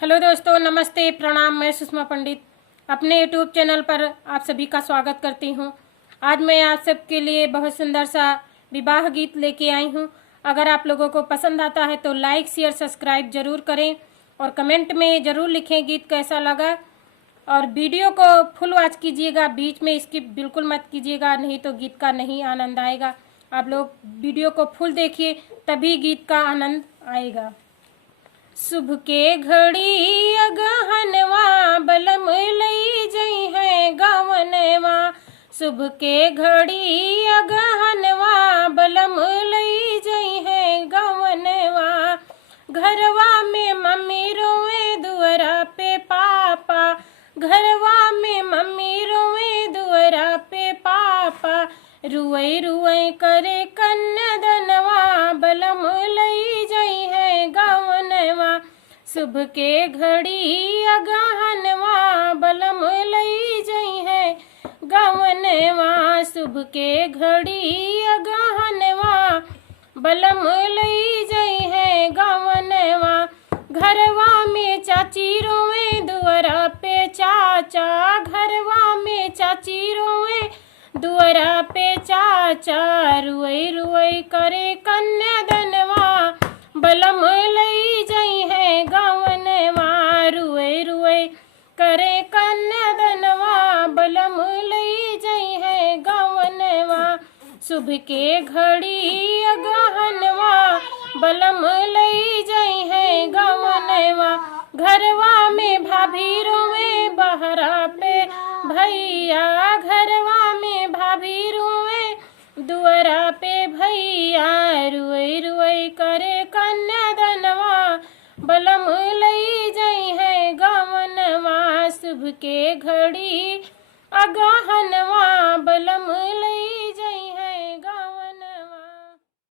Hello दोस्तों, नमस्ते, प्रणाम। मैं सुषमा पंडित अपने यूट्यूब चैनल पर आप सभी का स्वागत करती हूं। आज मैं आप सबके लिए बहुत सुंदर सा विवाह गीत लेके आई हूं। अगर आप लोगों को पसंद आता है तो लाइक शेयर सब्सक्राइब जरूर करें और कमेंट में ज़रूर लिखें गीत कैसा लगा। और वीडियो को फुल वॉच कीजिएगा, बीच में स्किप बिल्कुल मत कीजिएगा, नहीं तो गीत का नहीं आनंद आएगा। आप लोग वीडियो को फुल देखिए, तभी गीत का आनंद आएगा। शुभ के घड़ी अगहनवा बलम लई जई है गवनवा। शुभ के घड़ी अगहनवा बलम लई जई है गवनवा। घरवा में मम्मी रोवे दुअरा पे पापा। घरवा में मम्मी रोवे दुअरा पे पापा। रुई रुई करे कन्नदनवा बलम लई जई है गवनवा। शुभ के घड़ी अगहनवा बलम लई जई है गवनवा। शुभ के घड़ी अगहनवा बलम लई जई है गवनवा। घरवा में चाची रोवे दुअरा पे चाचा। घरवा में चाची रोवे दुअरा पे चाचा। रुई रुई करे कन्यादनवा बलम लई जई है गवनवा। रुई रुई करे कन्यादनवा बलम लई जई है गवनवा। शुभ के घड़ी अगहनवा बलम लई जई है गवनवा। घरवा में भाभी रोवे बहरा पे भैया। घरवा में भाभी रोवे दुअरा पे भैया। रुई रुई करे कन्यादनवा बलम लई जई है गवनवा। शुभ के घड़ी अगहनवा